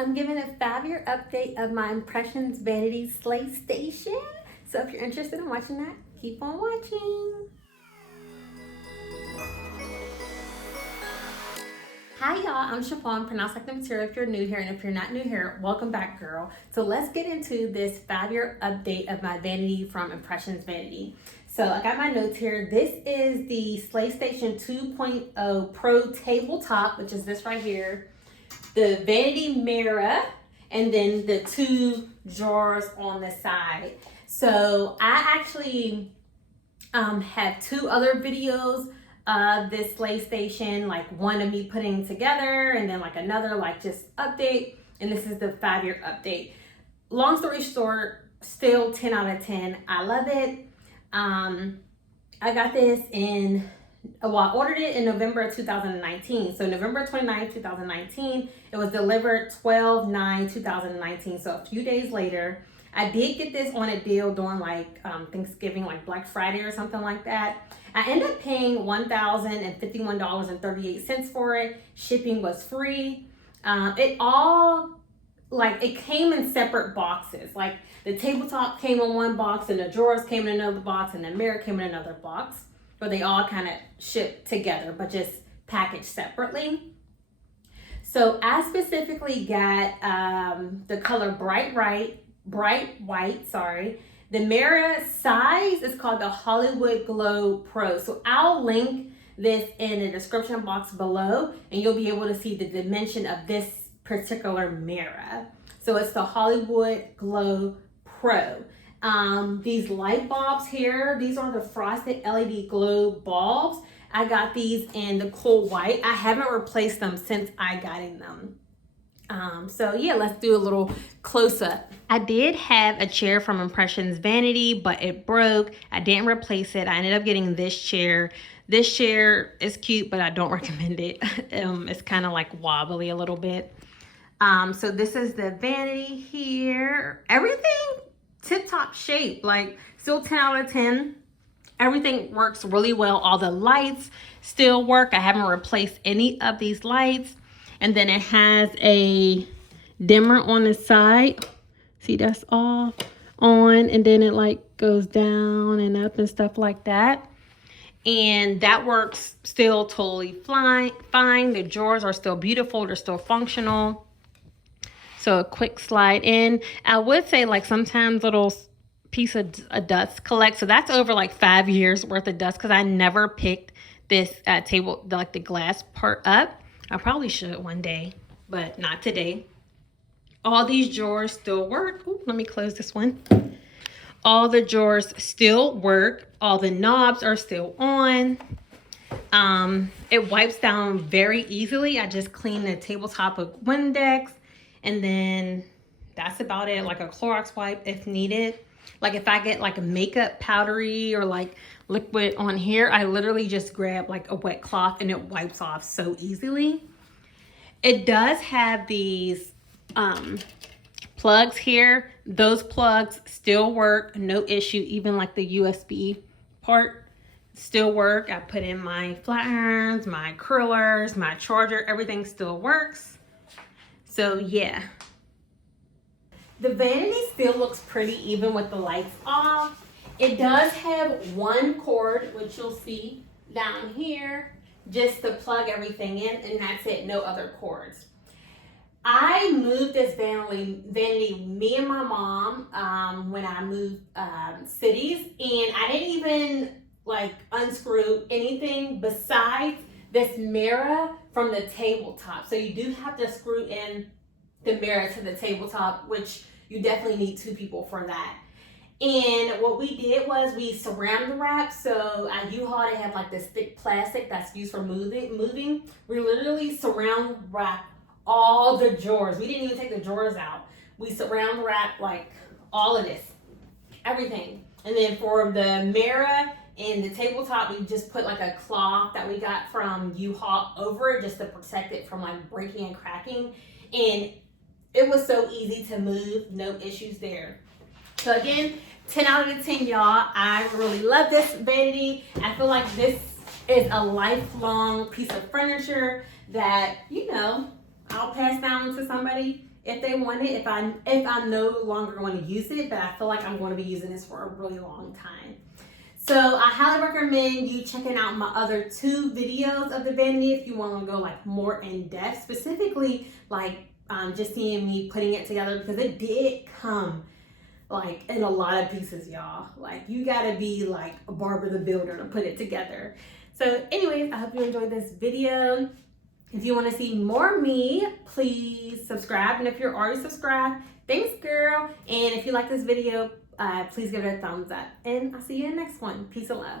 I'm giving a 5-year update of my Impressions Vanity Slaystation. So if you're interested in watching that, keep on watching. Hi y'all, I'm Sha-Phawn, pronounced like the material if you're new here, and if you're not new here, welcome back, girl. So let's get into this 5-year update of my vanity from Impressions Vanity. So I got my notes here. This is the Slaystation 2.0 Pro Tabletop, which is this right here. The vanity mirror, and then the 2 drawers on the side. So I actually have 2 other videos of this Slaystation, like one of me putting together, and then like another like just update, and this is the 5-year update. Long story short, still 10 out of 10. I love it. I got this in, well, I ordered it in November of 2019. So November 29th, 2019, it was delivered 12/9/2019. So a few days later. I did get this on a deal during like Thanksgiving, like Black Friday or something like that. I ended up paying $1,051.38 for it. Shipping was free. It came in separate boxes. Like the tabletop came in one box, and the drawers came in another box, and the mirror came in another box. But they all kind of shipped together, but just packaged separately. So I specifically got the color bright white. The mirror size is called the Hollywood Glow Pro. So I'll link this in the description box below, and you'll be able to see the dimension of this particular mirror. So it's the Hollywood Glow Pro. These light bulbs here, these are the frosted LED glow bulbs. I got these in the cool white. I haven't replaced them since I got in them. So yeah, let's do a little close-up. I did have a chair from Impressions Vanity, but it broke. I didn't replace it. I ended up getting this chair. This chair is cute, but I don't recommend it. It's kind of like wobbly a little bit. So this is the vanity here. Everything tip-top shape, like still 10 out of 10. Everything works really well. All the lights still work. I haven't replaced any of these lights. And then it has a dimmer on the side. See, that's off, on, and then it like goes down and up and stuff like that. And that works still totally fine. The drawers are still beautiful. They're still functional. So a quick slide in. I would say like sometimes little piece of dust collect. So that's over like 5 years worth of dust, because I never picked this table, like the glass part up. I probably should one day, but not today. All these drawers still work. Ooh, let me close this one. All the drawers still work. All the knobs are still on. It wipes down very easily. I just clean the tabletop with Windex, and then that's about it. Like a Clorox wipe if needed. Like if I get like a makeup powdery or like liquid on here, I literally just grab like a wet cloth and it wipes off so easily. It does have these plugs here. Those plugs still work, no issue. Even like the USB part still work. I put in my flat irons, my curlers, my charger, everything still works. So yeah. The vanity still looks pretty even with the lights off. It does have one cord, which you'll see down here, just to plug everything in, and that's it, no other cords. I moved this vanity, me and my mom, when I moved cities, and I didn't even like unscrew anything besides this mirror from the tabletop. So you do have to screw in the mirror to the tabletop, which you definitely need 2 people for that. And what we did was we surround wrap. So at U-Haul, they have like this thick plastic that's used for moving. We literally surround wrap all the drawers. We didn't even take the drawers out. We surround wrap like all of this, everything. And then for the mirror and the tabletop, we just put like a cloth that we got from U-Haul over it just to protect it from like breaking and cracking. And it was so easy to move, no issues there. So again, 10 out of 10, y'all. I really love this vanity. I feel like this is a lifelong piece of furniture that, you know, I'll pass down to somebody if they want it, if I no longer want to use it, but I feel like I'm going to be using this for a really long time. So I highly recommend you checking out my other 2 videos of the vanity if you want to go like more in depth, specifically like just seeing me putting it together, because it did come like in a lot of pieces, y'all. Like you gotta be like a Barbara the Builder to put it together. So anyways, I hope you enjoyed this video. If you want to see more me, please subscribe. And if you're already subscribed, thanks girl. And if you like this video, please give it a thumbs up. And I'll see you in the next one. Peace and love.